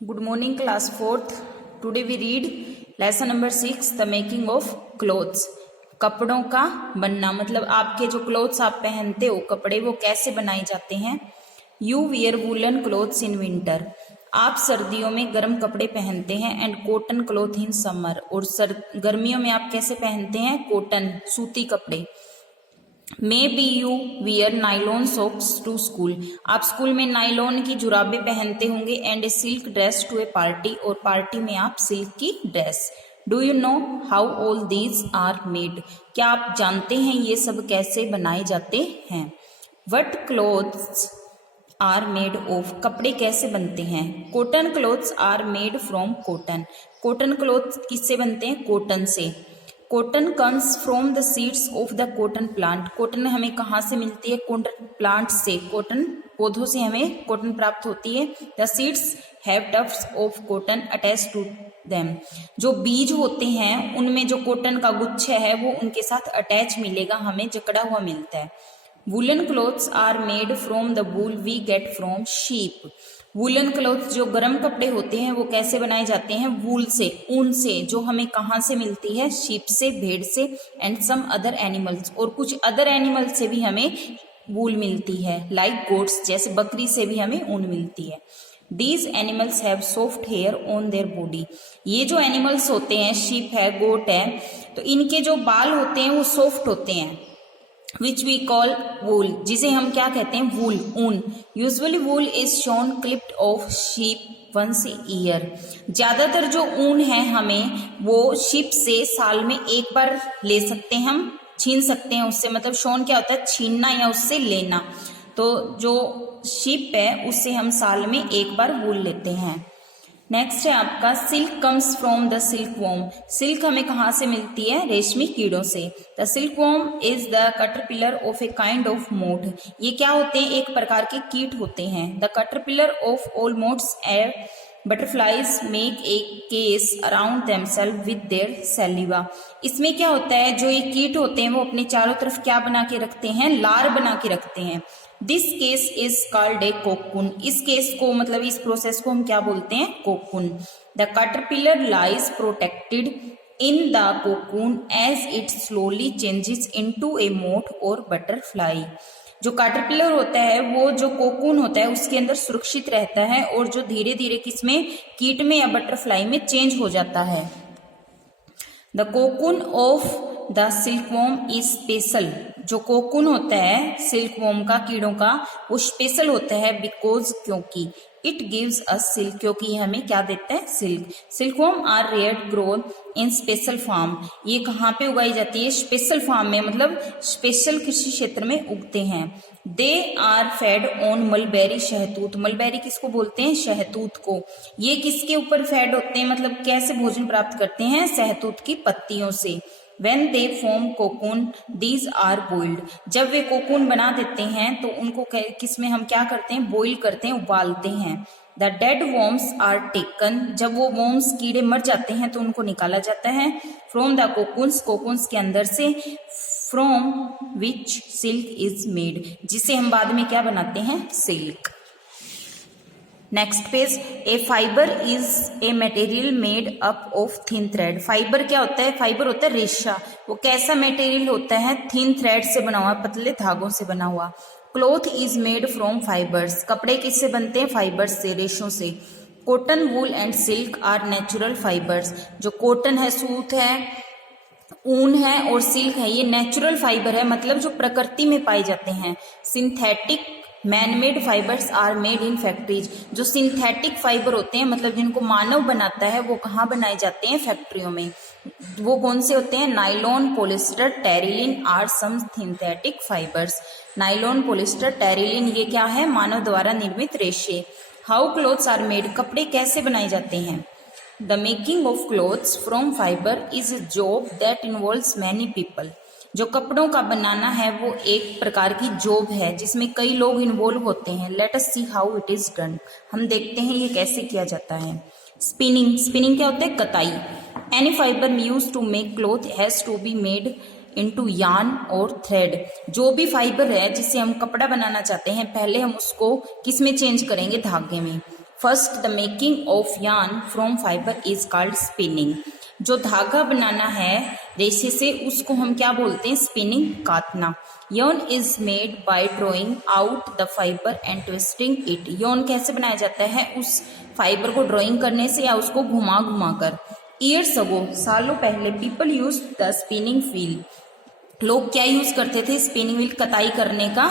Good morning, class 4th. Today we read lesson number 6, the making of clothes. कपड़ों का बनना, मतलब आपके जो क्लोथ्स आप पहनते हो, कपड़े, वो कैसे बनाए जाते हैं. You wear woolen clothes in winter. आप सर्दियों में गर्म कपड़े पहनते हैं. And cotton cloth in summer. और गर्मियों में आप कैसे पहनते हैं? कॉटन, सूती कपड़े. May be you wear nylon socks to school. आप स्कूल में नाइलॉन की जुराबें पहनते होंगे. And a silk dress to a party. और पार्टी में आप सिल्क की dress. Do you know how all these are made. क्या आप जानते हैं ये सब कैसे बनाए जाते हैं? What clothes are made of. कपड़े कैसे बनते हैं? Cotton clothes are made from cotton. Cotton clothes किससे बनते हैं? कॉटन से. Cotton comes from the seeds of the cotton plant. Cotton हमें कहाँ से मिलती है? कॉटन प्लांट से. कॉटन पौधों से हमें कॉटन प्राप्त होती है. The seeds have tufts of cotton attach to them. जो बीज होते हैं उनमें जो कॉटन का गुच्छा है वो उनके साथ अटैच मिलेगा, हमें जकड़ा हुआ मिलता है. Woollen clothes are made from the wool we get from sheep. Woollen cloth, जो गर्म कपड़े होते हैं, वो कैसे बनाए जाते हैं? वूल से, ऊन से, जो हमें कहाँ से मिलती है? शीप से, भेड़ से. एंड सम अदर एनिमल्स, और कुछ अदर एनिमल से भी हमें वूल मिलती है. लाइक गोट्स, जैसे बकरी से भी हमें ऊन मिलती है. These animals have soft hair on their body. ये जो एनिमल्स होते हैं, शीप है, गोट है, तो इनके जो बाल होते हैं वो सॉफ्ट होते हैं. विच वी कॉल वूल, जिसे हम क्या कहते हैं? वूल, ऊन. Usually wool is shorn clipped off sheep once a year. ज्यादातर जो ऊन है हमें वो शीप से साल में एक बार ले सकते हैं, हम छीन सकते हैं उससे. मतलब शोन क्या होता है? छीनना या उससे लेना. तो जो शीप है उससे हम साल में एक बार वूल लेते हैं. नेक्स्ट है आपका silk comes from the silk worm. Silk हमें कहाँ से मिलती है? रेशमी कीड़ों से. The silk worm is the caterpillar of a kind of moth. ये क्या होते हैं? एक प्रकार के कीट होते हैं. The caterpillar of all moths or butterflies make a case around themselves with their saliva. इसमें क्या होता है? जो ये कीट होते हैं वो अपने चारों तरफ क्या बना के रखते हैं? लार बना के रखते हैं. This case is called a cocoon. इस केस को, मतलब इस प्रोसेस को हम क्या बोलते हैं? Cocoon. The caterpillar lies protected in the cocoon as it slowly changes into a moth or butterfly. जो कैटरपिलर होता है वो जो कोकून होता है उसके अंदर सुरक्षित रहता है और जो धीरे धीरे किसमें? कीट में या बटरफ्लाई में चेंज हो जाता है. The cocoon of the silkworm is special. जो कोकून होता है सिल्कवॉर्म का, कीड़ों का, वो स्पेशल होता है बिकॉज, क्योंकि. इट गिव्स अस सिल्क, क्योंकि ये हमें क्या देता है? Silk. Silkworm are rare growth in special farm. ये कहाँ पे उगाई जाती है? स्पेशल फार्म में, मतलब स्पेशल कृषि क्षेत्र में उगते हैं. They are fed on mulberry, शहतूत. मलबेरी किसको बोलते हैं? शहतूत को. ये किसके ऊपर फेड होते हैं? मतलब कैसे भोजन प्राप्त करते हैं? शहतूत की पत्तियों से. When they form cocoon, these are boiled. जब वे कोकून बना देते हैं तो उनको किसमें हम क्या करते हैं? बॉईल करते हैं, उबालते हैं. The dead worms are taken. जब वो worms, कीड़े, मर जाते हैं तो उनको निकाला जाता है. From the cocoons, cocoons के अंदर से. From which silk is made, जिसे हम बाद में क्या बनाते हैं? Silk. Next page. A fibre is a material made up of thin thread. Fibre क्या होता है? फाइबर होता है रेशा. वो कैसा मटेरियल होता है? थिन थ्रेड से बना हुआ, पतले धागों से बना हुआ. Cloth is made from fibres. कपड़े किससे बनते हैं? फाइबर्स से, रेशों से. Cotton, wool and silk are natural fibres. जो कॉटन है, सूत है, ऊन है और सिल्क है, ये नेचुरल फाइबर है, मतलब जो प्रकृति में पाए जाते हैं. Synthetic manmade fibres are made in factories. जो सिंथेटिक फाइबर होते हैं, मतलब जिनको मानव बनाता है, वो कहाँ बनाए जाते हैं? फैक्ट्रियों में. वो कौन से होते हैं? Nylon, polyester, terylene are some synthetic fibres. Nylon, polyester, terylene, ये क्या है? मानव द्वारा निर्मित रेशे. How clothes are made. कपड़े कैसे बनाए जाते हैं? The making of clothes from fibre is a job that involves many people. जो कपड़ों का बनाना है वो एक प्रकार की जॉब है जिसमें कई लोग इन्वॉल्व होते हैं. Let us see how it is done. हम देखते हैं ये कैसे किया जाता है. स्पिनिंग. स्पिनिंग क्या होता है? कताई. Any fibre use to make cloth has to be made into yarn or thread. जो भी फाइबर है जिससे हम कपड़ा बनाना चाहते हैं, पहले हम उसको किस में चेंज करेंगे? धागे में. First the making of yarn from fibre is called spinning. जो धागा बनाना है रेशे से उसको हम क्या बोलते हैं? स्पिनिंग, काटना। Yarn is made by drawing out the fibre and twisting it. Yarn कैसे बनाया जाता है? उस फाइबर को ड्राइंग करने से या उसको घुमा घुमा कर। ईयर्स अगो, सालों पहले, people use the spinning wheel. लोग क्या यूज करते थे? स्पिनिंग व्हील, कताई करने का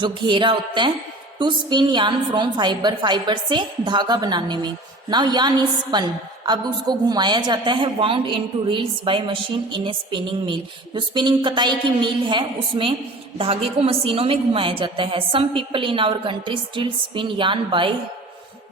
जो घेरा होता है। To spin yarn from fibre, fibre से धागा बनाने में। नाउ यार्न इज स्पन, अब उसको घुमाया जाता है। Wound into reels by machine in A spinning mill, जो स्पिनिंग कताई की मिल है उसमें धागे को मशीनों में घुमाया जाता है। Some people in our country still spin yarn by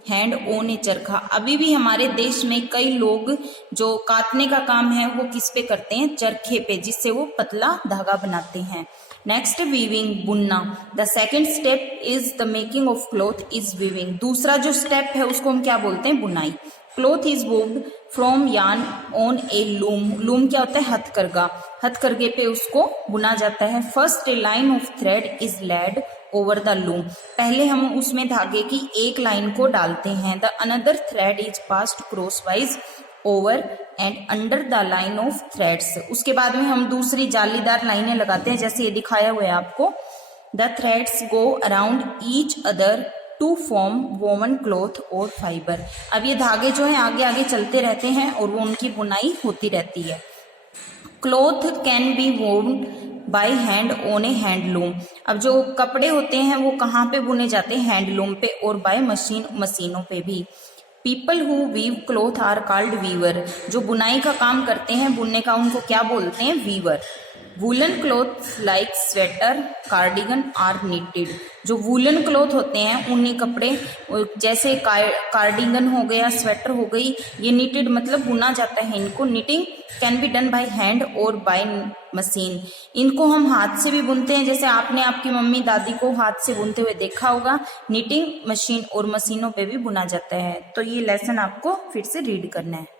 hand on a charkha. अभी भी हमारे देश में कई लोग जो काटने का काम है वो किस पे करते हैं? चरखे पे, जिससे वो पतला धागा बनाते हैं। नेक्स्ट, वीविंग, बुनना। The second step is the making of cloth is weaving. दूसरा जो स्टेप है उसको हम क्या बोलते हैं? बुनाई। Cloth is woven from yarn on a loom. Loom क्या होता है? हथकरघा। हथकरघे पे उसको बुना जाता है। First a line of thread is laid over the loom. पहले हम उसमें धागे की एक लाइन को डालते हैं। The another thread is passed crosswise over and under the line of threads. उसके बाद में हम दूसरी जालीदार लाइनें लगाते हैं, जैसे ये दिखाया हुआ है आपको। The threads go around each other to form woven cloth or fibre. अब ये धागे जो है आगे आगे चलते रहते हैं और वो उनकी बुनाई होती रहती है। Cloth can be woven by hand on A handloom. अब जो कपड़े होते हैं वो कहाँ पे बुने जाते हैं? हैंडलूम पे, और बाय मशीन, मशीनों पे भी। People who weave cloth are called weaver. जो बुनाई का काम करते हैं, बुनने का, उनको क्या बोलते हैं? Weaver. Woollen cloth like sweater, cardigan are knitted. जो वूलन क्लॉथ होते हैं ऊनी कपड़े, जैसे कार्डिगन हो गया, स्वेटर हो गई, ये निटेड मतलब बुना जाता है इनको। Knitting can be done by hand और बाय मशीन। इनको हम हाथ से भी बुनते हैं, जैसे आपने आपकी मम्मी दादी को हाथ से बुनते हुए देखा होगा। निटिंग मशीन और मशीनों पे भी बुना जाता है। तो ये लेसन आपको फिर से रीड करना है।